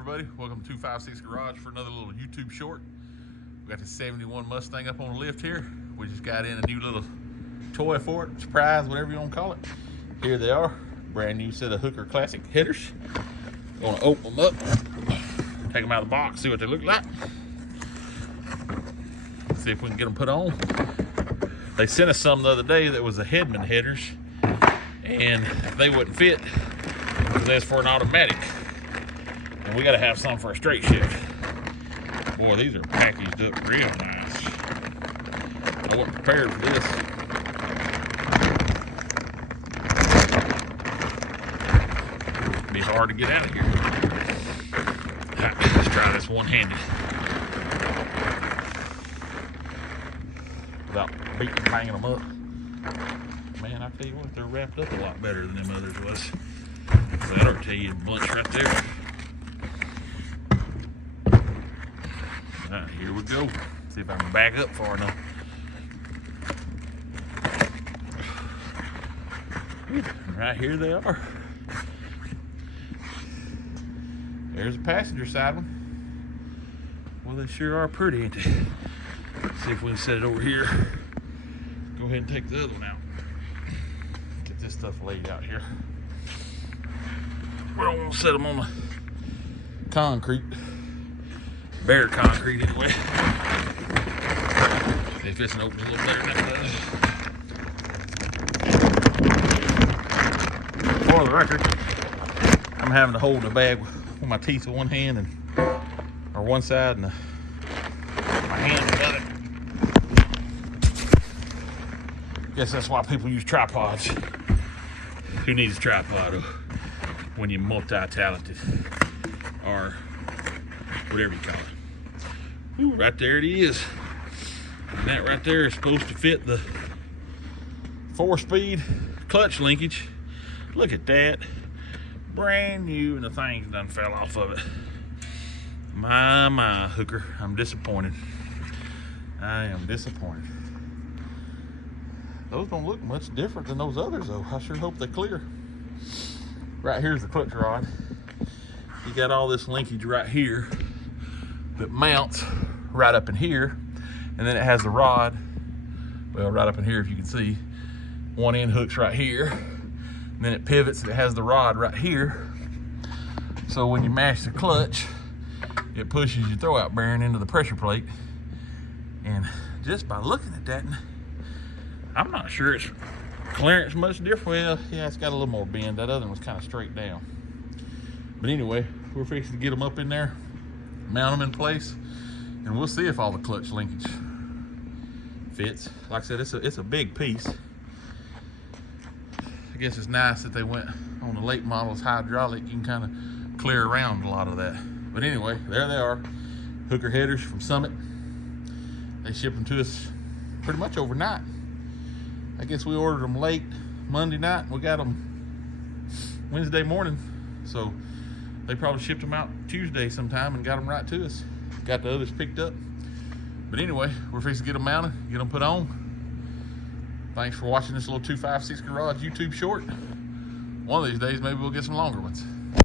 everybody, welcome to 256 Garage for another little YouTube short. We got the 71 Mustang up on the lift here. We just got in a new little toy for it, surprise, whatever you want to call it. Here they are, brand new set of Hooker Classic headers. Gonna open them up, take them out of the box, see what they look like. See if we can get them put on. They sent us some the other day that was the Headman headers, and they wouldn't fit because that's for an automatic. And we gotta have some for a straight shift. Boy, these are packaged up real nice. I wasn't prepared for this. It'd be hard to get out of here. Let's try this one-handed. Without beating and banging them up. Man, I tell you what, they're wrapped up a lot better than them others was. So that'll tell you a bunch right there. Alright, here we go. See if I can back up far enough. Right here they are. There's a passenger side one. Well, they sure are pretty, ain't they? See if we can set it over here. Go ahead and take the other one out. Get this stuff laid out here. We don't want to set them on the concrete. Bare concrete anyway. See if this one opens a little better than that does. For the record, I'm having to hold the bag with my teeth with one hand or one side and my hand with the other. Guess that's why people use tripods. Who needs a tripod when you're multi-talented or whatever you call it? Ooh, right there it is. And that right there is supposed to fit the 4-speed clutch linkage. Look at that. Brand new, and the thing done fell off of it. My, Hooker, I'm disappointed. I am disappointed. Those don't look much different than those others though. I sure hope they clear. Right here's the clutch rod. You got all this linkage right here that mounts right up in here, and then it has the rod, well, right up in here if you can see. One end hooks right here, and then it pivots and it has the rod right here. So when you mash the clutch, it pushes your throwout bearing into the pressure plate. And just by looking at that, I'm not sure it's clearance much different. Well, yeah, it's got a little more bend. That other one was kind of straight down. But anyway, we're fixing to get them up in there, mount them in place, and we'll see if all the clutch linkage fits. Like I said, it's a big piece. I guess it's nice that they went on the late models hydraulic. You can kind of clear around a lot of that. But anyway, there they are. Hooker headers from Summit. They shipped them to us pretty much overnight. I guess we ordered them late Monday night and we got them Wednesday morning. So they probably shipped them out Tuesday sometime and got them right to us. Got the others picked up. But anyway, we're fixing to get them mounted, get them put on. Thanks for watching this little 256 Garage YouTube short. One of these days, maybe we'll get some longer ones.